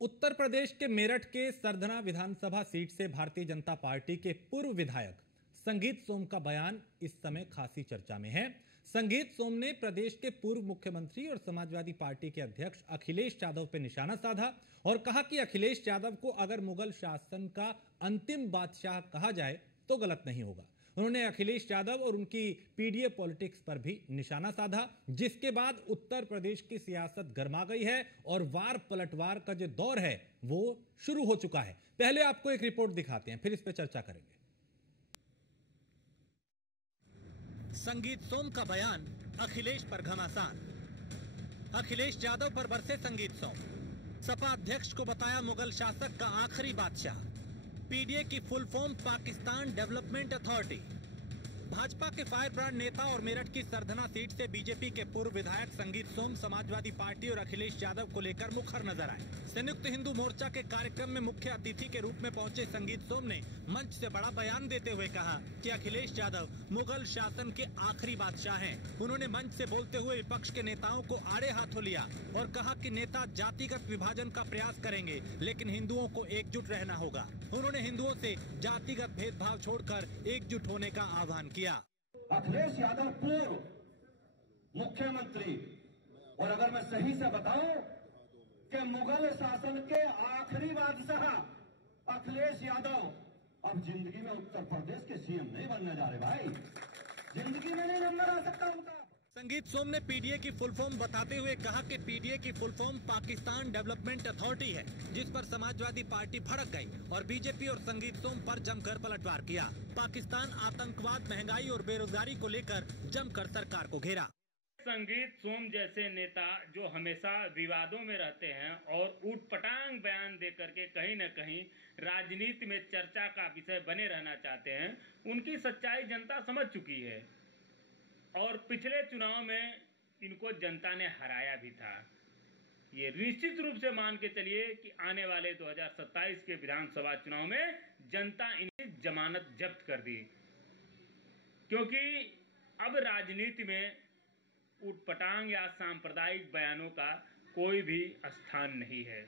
उत्तर प्रदेश के मेरठ के सरधना विधानसभा सीट से भारतीय जनता पार्टी के पूर्व विधायक संगीत सोम का बयान इस समय खासी चर्चा में है। संगीत सोम ने प्रदेश के पूर्व मुख्यमंत्री और समाजवादी पार्टी के अध्यक्ष अखिलेश यादव पर निशाना साधा और कहा कि अखिलेश यादव को अगर मुगल शासन का अंतिम बादशाह कहा जाए तो गलत नहीं होगा। उन्होंने अखिलेश यादव और उनकी पीडीए पॉलिटिक्स पर भी निशाना साधा, जिसके बाद उत्तर प्रदेश की सियासत गर्मा गई है और वार पलटवार का जो दौर है वो शुरू हो चुका है। पहले आपको एक रिपोर्ट दिखाते हैं, फिर इस पर चर्चा करेंगे। संगीत सोम का बयान, अखिलेश पर घमासान। अखिलेश यादव पर बरसे संगीत सोम। सपा अध्यक्ष को बताया मुगल शासक का आखिरी बादशाह। पीडीए की full form Pakistan development authority. Bhajpa के फायर ब्रांड नेता और मेरठ की सरधना सीट से बीजेपी के पूर्व विधायक संगीत सोम समाजवादी पार्टी और अखिलेश यादव को लेकर मुखर नजर आए। संयुक्त हिंदू मोर्चा के कार्यक्रम में मुख्य अतिथि के रूप में पहुंचे संगीत सोम ने मंच से बड़ा बयान देते हुए कहा कि अखिलेश यादव मुगल शासन के आखिरी बादशाह हैं। उन्होंने मंच से बोलते हुए विपक्ष के नेताओं को आड़े हाथों लिया और कहा कि नेता जातिगत विभाजन का प्रयास करेंगे, लेकिन हिंदुओं को एकजुट रहना होगा। उन्होंने हिंदुओं से जातिगत भेदभाव छोड़कर एकजुट होने का आह्वान किया। अखिलेश यादव पूर्व मुख्यमंत्री, और अगर मैं सही से बताऊं कि मुगल शासन के आखिरी बादशाह अखिलेश यादव अब जिंदगी में उत्तर प्रदेश के सीएम नहीं बनने जा रहे भाई, जिंदगी में नहीं नंबर आ सकता उनका। संगीत सोम ने पीडीए की फुल फॉर्म बताते हुए कहा कि पीडीए की full form Pakistan development authority है, जिस पर समाजवादी पार्टी भड़क गई और बीजेपी और संगीत सोम पर जमकर पलटवार किया। पाकिस्तान आतंकवाद, महंगाई और बेरोजगारी को लेकर जमकर सरकार को घेरा। संगीत सोम जैसे नेता जो हमेशा विवादों में रहते हैं और ऊटपटांग बयान देकर के कहीं न कहीं राजनीति में चर्चा का विषय बने रहना चाहते हैं, उनकी सच्चाई जनता समझ चुकी है और पिछले चुनाव में इनको जनता ने हराया भी था। ये निश्चित रूप से मान के चलिए कि आने वाले 2027 के विधानसभा चुनाव में जनता इन्हें जमानत जब्त कर दी, क्योंकि अब राजनीति में ऊटपटांग या सांप्रदायिक बयानों का कोई भी स्थान नहीं है।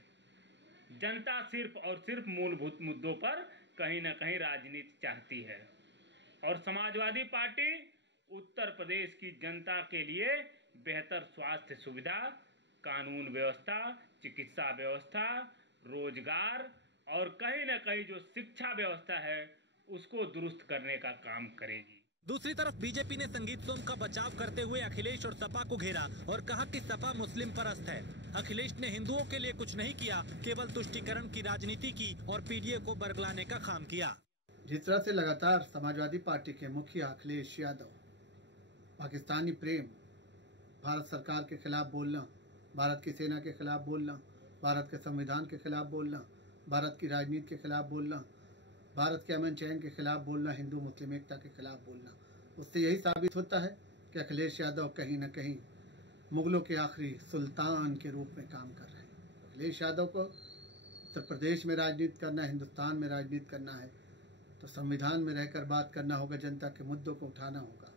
जनता सिर्फ और सिर्फ मूलभूत मुद्दों पर कहीं न कहीं राजनीति चाहती है और समाजवादी पार्टी उत्तर प्रदेश की जनता के लिए बेहतर स्वास्थ्य सुविधा, कानून व्यवस्था, चिकित्सा व्यवस्था, रोजगार और कहीं न कहीं जो शिक्षा व्यवस्था है उसको दुरुस्त करने का काम करेगी। दूसरी तरफ बीजेपी ने संगीत सोम का बचाव करते हुए अखिलेश और सपा को घेरा और कहा कि सपा मुस्लिम परस्त है। अखिलेश ने हिंदुओं के लिए कुछ नहीं किया, केवल तुष्टीकरण की राजनीति की और पीडीए को बरगलाने का काम किया। जिस तरह से लगातार समाजवादी पार्टी के मुखिया अखिलेश यादव पाकिस्तानी प्रेम, भारत सरकार के खिलाफ बोलना, भारत की सेना के खिलाफ बोलना, भारत के संविधान के खिलाफ बोलना, भारत की राजनीति के खिलाफ बोलना, भारत के अमन चैन के खिलाफ बोलना, हिंदू मुस्लिम एकता के खिलाफ बोलना, उससे यही साबित होता है कि अखिलेश यादव कहीं न कहीं मुगलों के आखिरी सुल्तान के रूप में काम कर रहे हैं। अखिलेश यादव को उत्तर प्रदेश में राजनीति करना, हिंदुस्तान में राजनीति करना है तो संविधान में रहकर बात करना होगा, जनता के मुद्दों को उठाना होगा।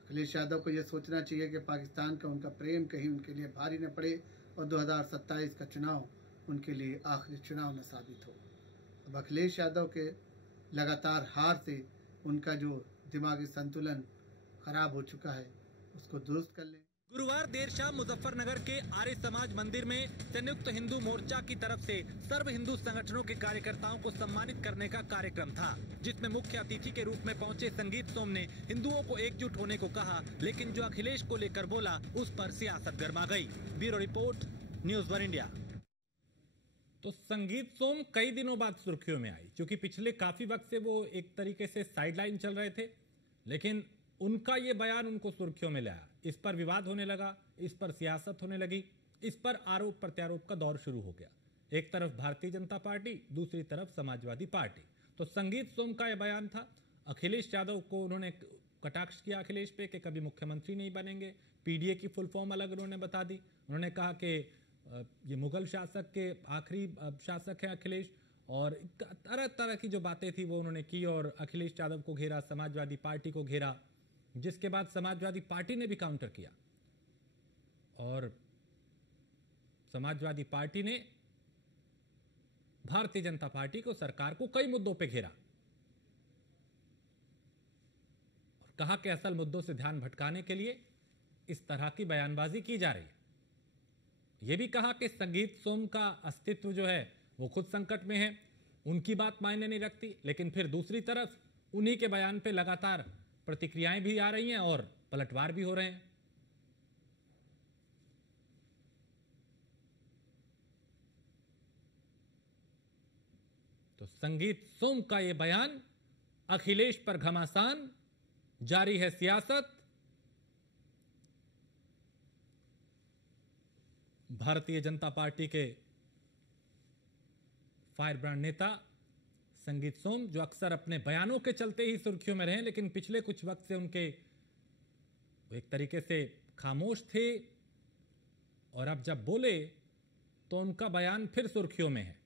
अखिलेश यादव को यह सोचना चाहिए कि पाकिस्तान का उनका प्रेम कहीं उनके लिए भारी न पड़े और 2027 का चुनाव उनके लिए आखिरी चुनाव न साबित हो। अब अखिलेश यादव के लगातार हार से उनका जो दिमागी संतुलन खराब हो चुका है उसको दुरुस्त कर लें। गुरुवार देर शाम मुजफ्फरनगर के आर्य समाज मंदिर में संयुक्त हिंदू मोर्चा की तरफ से सर्व हिंदू संगठनों के कार्यकर्ताओं को सम्मानित करने का कार्यक्रम था, जिसमें मुख्य अतिथि के रूप में पहुंचे संगीत सोम ने हिंदुओं को एकजुट होने को कहा, लेकिन जो अखिलेश को लेकर बोला उस पर सियासत गर्मा गई। Bureau report, news one India. तो संगीत सोम कई दिनों बाद सुर्खियों में आई, क्योंकि पिछले काफी वक्त से वो एक तरीके से साइडलाइन चल रहे थे, लेकिन उनका ये बयान उनको सुर्खियों में लाया। इस पर विवाद होने लगा, इस पर सियासत होने लगी, इस पर आरोप प्रत्यारोप का दौर शुरू हो गया। एक तरफ भारतीय जनता पार्टी, दूसरी तरफ समाजवादी पार्टी। तो संगीत सोम का यह बयान था। अखिलेश यादव को उन्होंने कटाक्ष किया अखिलेश पे कि कभी मुख्यमंत्री नहीं बनेंगे। पीडीए की फुल फॉर्म अलग उन्होंने बता दी। उन्होंने कहा कि ये मुगल शासक के आखिरी शासक हैं अखिलेश, और तरह तरह की जो बातें थी वो उन्होंने की और अखिलेश यादव को घेरा, समाजवादी पार्टी को घेरा, जिसके बाद समाजवादी पार्टी ने भी काउंटर किया और समाजवादी पार्टी ने भारतीय जनता पार्टी को, सरकार को कई मुद्दों पे घेरा और कहा कि असल मुद्दों से ध्यान भटकाने के लिए इस तरह की बयानबाजी की जा रही है। यह भी कहा कि संगीत सोम का अस्तित्व जो है वो खुद संकट में है, उनकी बात मायने नहीं रखती, लेकिन फिर दूसरी तरफ उन्हीं के बयान पे लगातार प्रतिक्रियाएं भी आ रही हैं और पलटवार भी हो रहे हैं। तो संगीत सोम का यह बयान, अखिलेश पर घमासान, जारी है सियासत। भारतीय जनता पार्टी के फायर ब्रांड नेता संगीत सोम, जो अक्सर अपने बयानों के चलते ही सुर्खियों में रहे, लेकिन पिछले कुछ वक्त से उनके एक तरीके से खामोश थे और अब जब बोले तो उनका बयान फिर सुर्खियों में है।